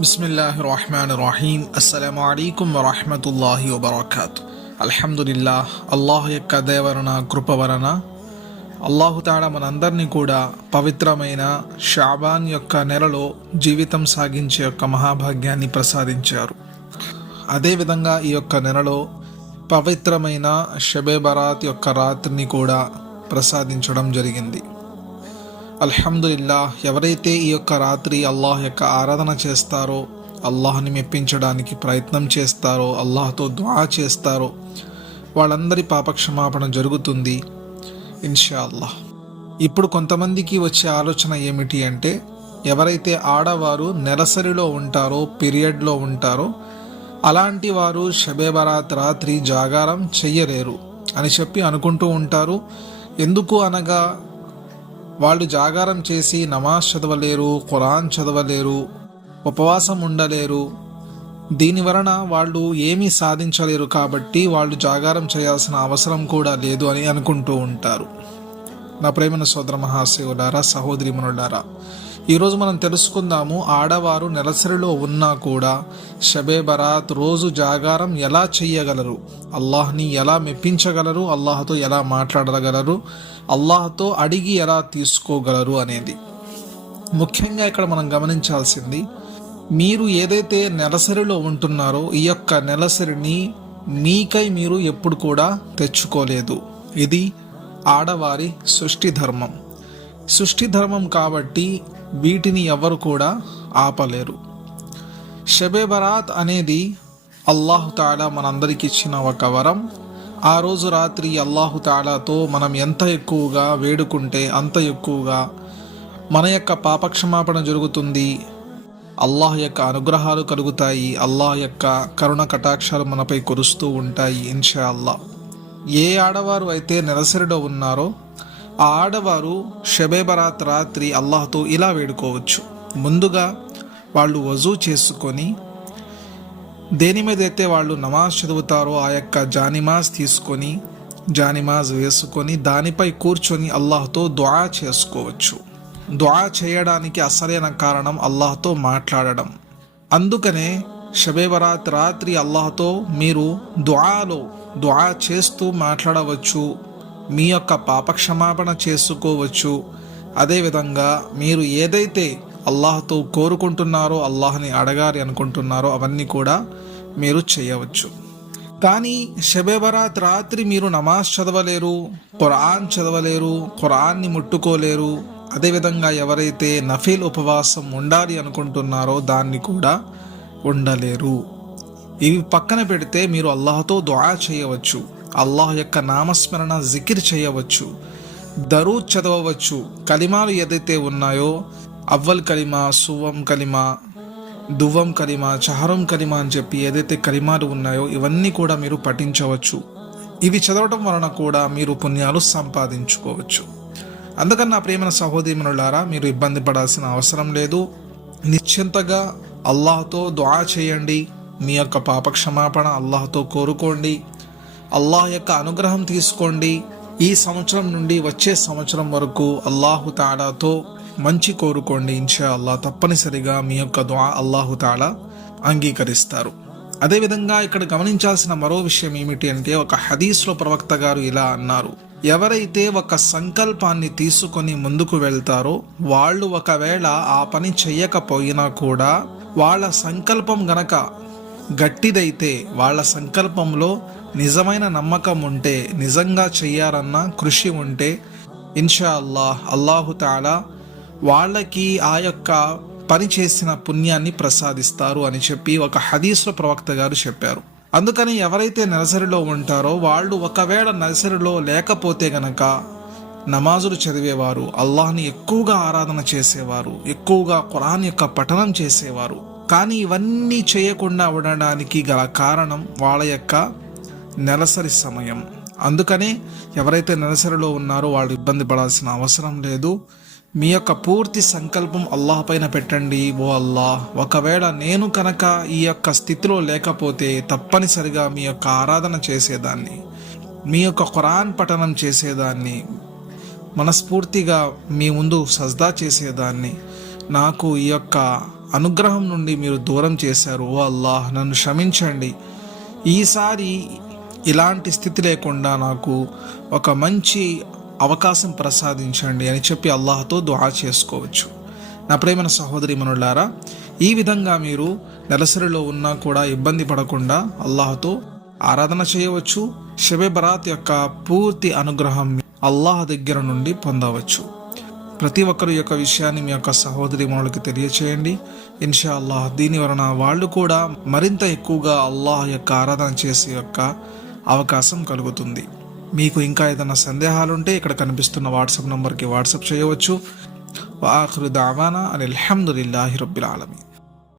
బిస్మిల్లాహి రహమాన్ రహీం అస్సలం అయికం వరహమతుల్లాహి వబర్కాత్ అల్హమ్దుల్లా అల్లాహ్ యొక్క దేవరణ కృప వలన అల్లాహుతాడ మనందరినీ కూడా పవిత్రమైన షాబాన్ యొక్క నెలలో జీవితం సాగించే యొక్క మహాభాగ్యాన్ని ప్రసాదించారు. అదేవిధంగా ఈ యొక్క నెలలో పవిత్రమైన షబే బరాత్ యొక్క రాత్రిని కూడా ప్రసాదించడం జరిగింది. అల్హమ్దుల్లా ఎవరైతే ఈ యొక్క రాత్రి అల్లాహ్ యొక్క ఆరాధన చేస్తారో అల్లాహ్ని మెప్పించడానికి ప్రయత్నం చేస్తారో అల్లాహ్తో దుఆ చేస్తారో వాళ్ళందరి పాపక్షమాపణ జరుగుతుంది ఇన్షా అల్లాహ్ ఇప్పుడు కొంతమందికి వచ్చే ఆలోచన ఏమిటి అంటే ఎవరైతే ఆడవారు నెలసరిలో ఉంటారో పీరియడ్లో ఉంటారో అలాంటి వారు షబేబరాత్ రాత్రి జాగారం చెయ్యలేరు అని చెప్పి అనుకుంటూ ఉంటారు. ఎందుకు అనగా వాళ్ళు జాగారం చేసి నమాజ్ చదవలేరు ఖురాన్ చదవలేరు ఉపవాసం ఉండలేరు. దీని వలన వాళ్ళు ఏమీ సాధించలేరు కాబట్టి వాళ్ళు జాగారం చేయాల్సిన అవసరం కూడా లేదు అని అనుకుంటూ ఉంటారు. నా ప్రేమన సోదర మహాశివులారా సహోదరి మనులారా ఈరోజు మనం తెలుసుకుందాము ఆడవారు నెలసరిలో ఉన్నా కూడా షబే బరాత్ రోజు జాగారం ఎలా చెయ్యగలరు? అల్లాహ్ని ఎలా మెప్పించగలరు? అల్లాహ్తో ఎలా మాట్లాడగలరు? అల్లాహ్తో అడిగి ఎలా తీసుకోగలరు అనేది. ముఖ్యంగా ఇక్కడ మనం గమనించాల్సింది మీరు ఏదైతే నెలసరిలో ఉంటున్నారో ఈ యొక్క నెలసరిని మీకై మీరు ఎప్పుడు కూడా తెచ్చుకోలేదు. ఇది ఆడవారి సృష్టి ధర్మం. సృష్టి ధర్మం కాబట్టి వీటిని ఎవరు కూడా ఆపలేరు. షబే బరాత్ అనేది అల్లాహు తాలా మనందరికి ఇచ్చిన ఒక వరం. ఆ రోజు రాత్రి అల్లాహు తాలాతో మనం ఎంత ఎక్కువగా వేడుకుంటే అంత ఎక్కువగా మన యొక్క పాపక్షమాపణ జరుగుతుంది. అల్లాహ్ యొక్క అనుగ్రహాలు కలుగుతాయి. అల్లాహ్ యొక్క కరుణ కటాక్షాలు మనపై కురుస్తూ ఉంటాయి ఇన్షా అల్లాహ్ ఏ ఆడవారు అయితే నెలసరిలో ఉన్నారో ఆ ఆడవారు షబేబరాత్ రాత్రి అల్లాహ్తో ఇలా వేడుకోవచ్చు. ముందుగా వాళ్ళు వజూ చేసుకొని దేని మీద అయితే వాళ్ళు నమాజ్ చదువుతారో ఆ యొక్క జానిమాజ్ తీసుకొని జానిమాజ్ వేసుకొని దానిపై కూర్చొని అల్లాహ్తో దుఆ చేసుకోవచ్చు. దుఆ చేయడానికి అసలైన కారణం అల్లాహ్తో మాట్లాడడం. అందుకనే షబేబరాత్ రాత్రి అల్లాహ్తో మీరు దుఆలో దుఆ చేస్తూ మాట్లాడవచ్చు. మీ యొక్క పాపక్షమాపణ చేసుకోవచ్చు. అదేవిధంగా మీరు ఏదైతే అల్లాహ్తో కోరుకుంటున్నారో అల్లాహ్ని అడగాలి అనుకుంటున్నారో అవన్నీ కూడా మీరు చేయవచ్చు. కానీ షబే రాత్రి మీరు నమాజ్ చదవలేరు ఖురాన్ చదవలేరు ఖురాన్ని ముట్టుకోలేరు. అదేవిధంగా ఎవరైతే నఫీల్ ఉపవాసం ఉండాలి అనుకుంటున్నారో దాన్ని కూడా ఉండలేరు. ఇవి పక్కన పెడితే మీరు అల్లాహతో దుఆ చేయవచ్చు. అల్లాహ్ యొక్క నామస్మరణ జికిర్ చేయవచ్చు దరూ చదవవచ్చు. కలిమాలు ఏదైతే ఉన్నాయో అవ్వల్ కలిమా సువం కలిమా దువ్వం కలిమా చహరం కలిమా అని చెప్పి ఏదైతే కలిమాలు ఉన్నాయో ఇవన్నీ కూడా మీరు పఠించవచ్చు. ఇవి చదవటం వలన కూడా మీరు పుణ్యాలు సంపాదించుకోవచ్చు. అందుకని నా ప్రేమైన సహోదరిమనులారా మీరు ఇబ్బంది పడాల్సిన అవసరం లేదు. నిశ్చింతగా అల్లాహ్తో దుఆ చేయండి. మీ యొక్క పాపక్షమాపణ అల్లాహ్తో కోరుకోండి. అల్లాహ్ యొక్క అనుగ్రహం తీసుకోండి. ఈ సంవత్సరం నుండి వచ్చే సంవత్సరం వరకు అల్లాహు తాడాతో మంచి కోరుకోండి ఇన్షా అల్లాహ్ తప్పనిసరిగా మీ యొక్క దుఆ అల్లాహు తాడా అంగీకరిస్తారు. అదేవిధంగా ఇక్కడ గమనించాల్సిన మరో విషయం ఏమిటి అంటే ఒక హదీస్లో ప్రవక్త గారు ఇలా అన్నారు. ఎవరైతే ఒక సంకల్పాన్ని తీసుకొని ముందుకు వెళ్తారో వాళ్ళు ఒకవేళ ఆ పని చెయ్యకపోయినా కూడా వాళ్ళ సంకల్పం గనక గట్టిదైతే వాళ్ళ సంకల్పంలో నిజమైన నమ్మకం ఉంటే నిజంగా చెయ్యాలన్న కృషి ఉంటే ఇన్షా అల్లాహ్ అల్లాహుతాలా వాళ్ళకి ఆ యొక్క పని చేసిన పుణ్యాన్ని ప్రసాదిస్తారు అని చెప్పి ఒక హదీస్లో ప్రవక్త గారు చెప్పారు. అందుకని ఎవరైతే నెలసరిలో ఉంటారో వాళ్ళు ఒకవేళ నెలసరిలో లేకపోతే గనక నమాజులు చదివేవారు అల్లాహ్ని ఎక్కువగా ఆరాధన చేసేవారు ఎక్కువగా ఖురాన్ యొక్క పఠనం చేసేవారు కానీ ఇవన్నీ చేయకుండా ఉండడానికి గల కారణం వాళ్ళ యొక్క నెలసరి సమయం. అందుకనే ఎవరైతే నెలసరిలో ఉన్నారో వాళ్ళు ఇబ్బంది పడాల్సిన అవసరం లేదు. మీ యొక్క పూర్తి సంకల్పం అల్లాహ్ పైన పెట్టండి. ఓ అల్లాహ్ ఒకవేళ నేను కనుక ఈ యొక్క స్థితిలో లేకపోతే తప్పనిసరిగా మీ యొక్క ఆరాధన చేసేదాన్ని మీ యొక్క ఖురాన్ పఠనం చేసేదాన్ని మనస్ఫూర్తిగా మీ ముందు సజ్దా చేసేదాన్ని నాకు ఈ యొక్క అనుగ్రహం నుండి మీరు దూరం చేశారు. ఓ అల్లాహ్ నన్ను క్షమించండి. ఈసారి ఇలాంటి స్థితి లేకుండా నాకు ఒక మంచి అవకాశం ప్రసాదించండి అని చెప్పి అల్లాహతో దుహా చేసుకోవచ్చు. నా ప్రేమైన సహోదరి మనులారా ఈ విధంగా మీరు నెలసరిలో ఉన్నా కూడా ఇబ్బంది పడకుండా అల్లాహతో ఆరాధన చేయవచ్చు. షబే బరాత్ యొక్క పూర్తి అనుగ్రహం అల్లాహ్ దగ్గర నుండి పొందవచ్చు. ప్రతి ఒక్కరి యొక్క విషయాన్ని మీ యొక్క సహోదరి మనులకి తెలియచేయండి. ఇన్షా అల్లాహ్ దీని వలన వాళ్ళు కూడా మరింత ఎక్కువగా అల్లాహ్ యొక్క ఆరాధన చేసే యొక్క అవకాశం కలుగుతుంది. మీకు ఇంకా ఏదైనా సందేహాలుంటే ఇక్కడ కనిపిస్తున్న వాట్సాప్ నంబర్కి వాట్సాప్ చేయవచ్చు. వాఖరు దావానా అని అల్హమ్దుల్లాహి రబ్బిల్ ఆలమీ